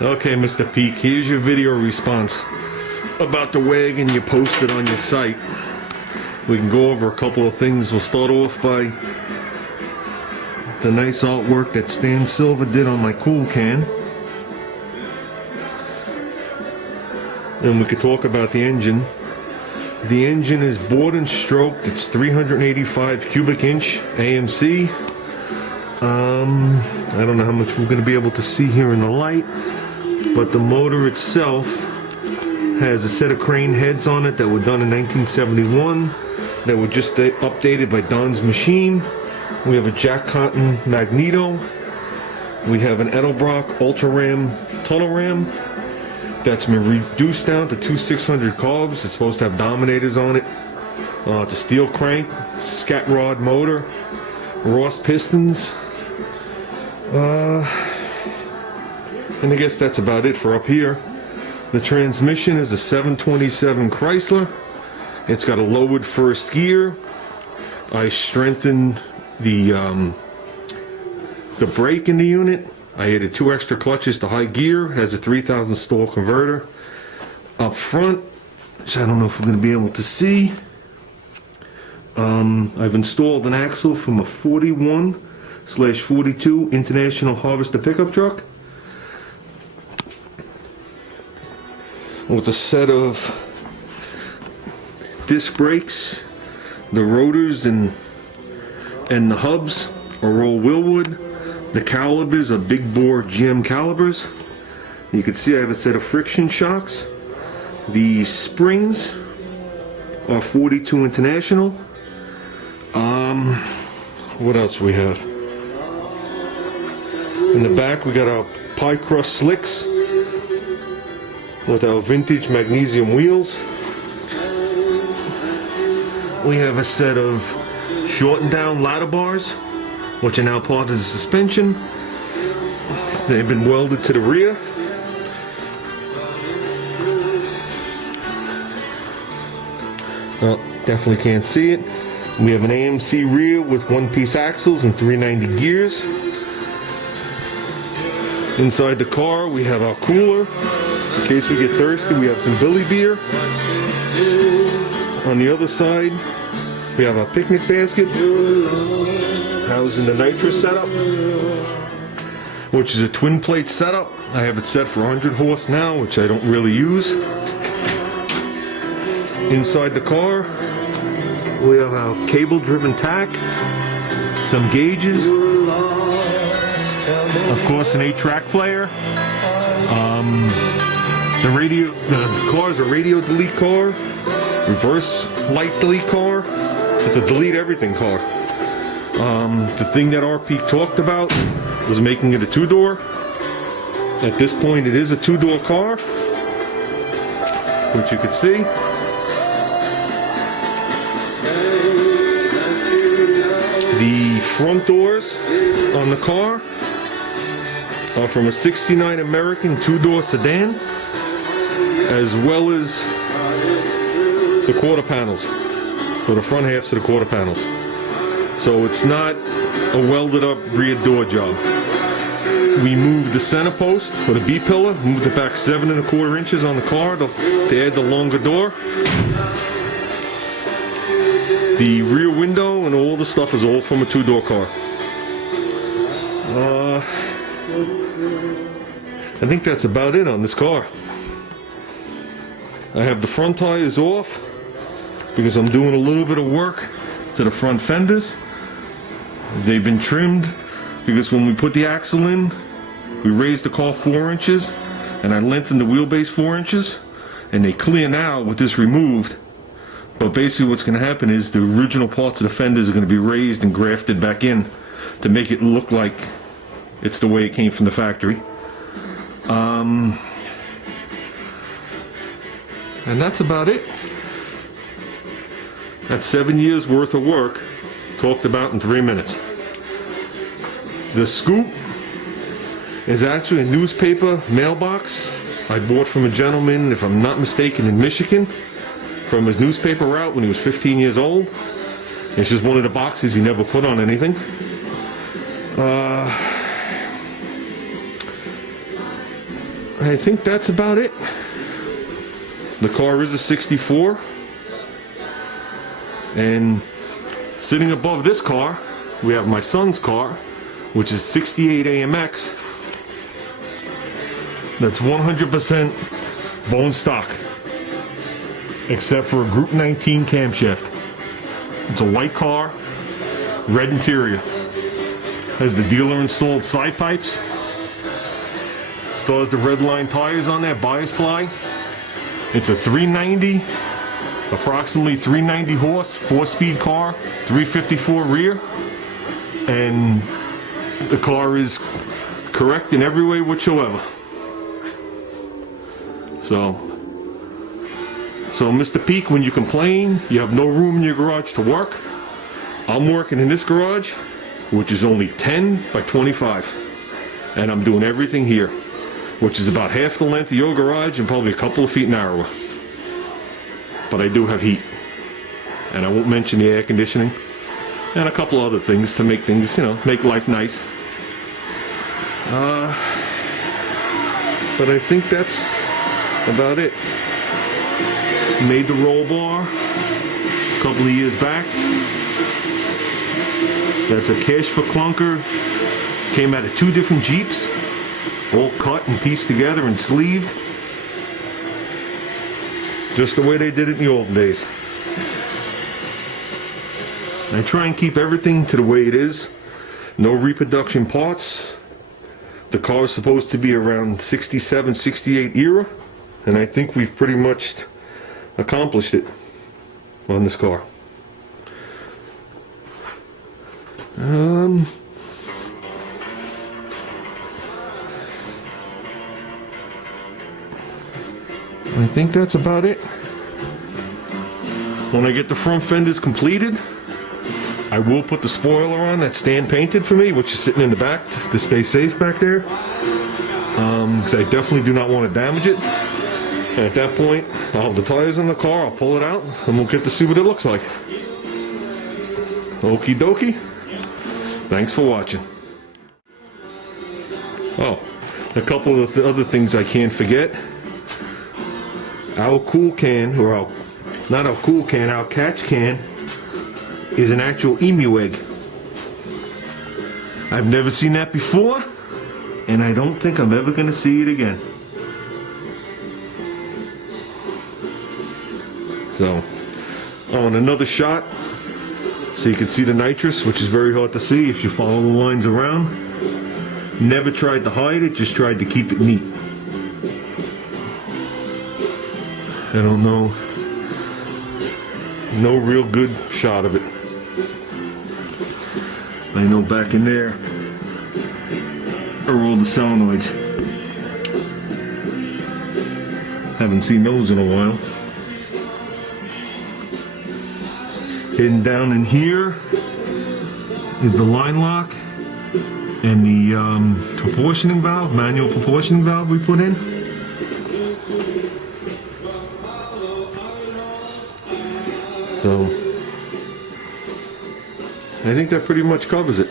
Okay, Mr. Peak, here's your video response about the wagon you posted on your site. We can go over a couple of things. We'll start off by the nice artwork that Stan Silva did on my cool can. Then we could talk about the engine. The engine is bored and stroked. It's 385 cubic inch AMC. I don't know how much we're going to be able to see here in the light, but the motor itself has a set of crane heads on it that were done in 1971 that were just updated by Don's Machine. We have a Jack Cotton magneto. We have an Edelbrock Ultra Ram tunnel ram that's been reduced down to two 600 carbs. It's supposed to have dominators on it. It's a steel crank, scat rod motor, Ross pistons. And I guess that's about it for up here. The transmission is a 727 Chrysler. It's got a lowered first gear. I strengthened the brake in the unit. I added 2 extra clutches to high gear. It has a 3000 stall converter. Up front, which I don't know if we're going to be able to see, I've installed an axle from a 41/42 International Harvester pickup truck with a set of disc brakes. The rotors and the hubs are all Willwood. The calibers are big bore GM calibers. You can see I have a set of friction shocks. The springs are 42 International. What else we have? In the back we got our pie crust slicks with our vintage magnesium wheels. We have a set of shortened down ladder bars, which are now part of the suspension. They've been welded to the rear. Well, definitely can't see it. We have an AMC rear with one-piece axles and 390 gears. Inside the car we have our cooler. In case we get thirsty, we have some Billy beer. On the other side, we have our picnic basket, housing the nitrous setup, which is a twin plate setup. I have it set for 100 horse now, which I don't really use. Inside the car, we have our cable driven tack, some gauges, of course an 8-track player. The car is a radio delete car, reverse light delete car. It's a delete everything car. The thing that RP talked about was making it a 2-door. At this point it is a 2-door car, which you could see. The front doors on the car are from a 69 American 2-door sedan, as well as the quarter panels, or the front halves of the quarter panels. So it's not a welded up rear door job. We moved the center post with a B-pillar, moved it back 7 1/4 inches on the car to add the longer door. The rear window and all the stuff is all from a 2-door car. I think that's about it on this car. I have the front tires off because I'm doing a little bit of work to the front fenders. They've been trimmed because when we put the axle in, we raised the car 4 inches and I lengthened the wheelbase 4 inches, and they clear now with this removed. But basically what's going to happen is the original parts of the fenders are going to be raised and grafted back in to make it look like it's the way it came from the factory. And that's about it. That's 7 years worth of work talked about in 3 minutes. The scoop is actually a newspaper mailbox I bought from a gentleman, if I'm not mistaken, in Michigan, from his newspaper route when he was 15 years old. It's just one of the boxes he never put on anything. I think that's about it. The car is a 64. And sitting above this car, we have my son's car, which is 68 AMX. That's 100% bone stock, except for a Group 19 camshaft. It's a white car, red interior. Has the dealer installed side pipes. Still has the red line tires on that, bias ply. It's a 390, approximately 390 horse, 4-speed car, 354 rear. And the car is correct in every way whatsoever. So Mr. Peak, when you complain you have no room in your garage to work, I'm working in this garage, which is only 10 by 25. And I'm doing everything here, which is about half the length of your garage and probably a couple of feet narrower. But I do have heat. And I won't mention the air conditioning. And a couple other things to make things, make life nice. But I think that's about it. Made the roll bar a couple of years back. That's a cash for clunker. Came out of 2 different Jeeps, all cut and pieced together and sleeved. Just the way they did it in the old days. I try and keep everything to the way it is. No reproduction parts. The car is supposed to be around 67, 68 era, and I think we've pretty much accomplished it on this car. I think that's about it. When I get the front fenders completed, I will put the spoiler on that's stand painted for me, which is sitting in the back to stay safe back there. Because I definitely do not want to damage it. And at that point, I'll have the tires on the car, I'll pull it out, and we'll get to see what it looks like. Okie dokie. Thanks for watching. Oh, a couple of other things I can't forget. Our cool can, or not our cool can, our catch can is an actual emu egg. I've never seen that before, and I don't think I'm ever going to see it again. So, on another shot, so you can see the nitrous, which is very hard to see if you follow the lines around. Never tried to hide it, just tried to keep it neat. I don't know, no real good shot of it. I know back in there are all the solenoids. Haven't seen those in a while. Hidden down in here is the line lock and the proportioning valve, manual proportioning valve we put in. So I think that pretty much covers it.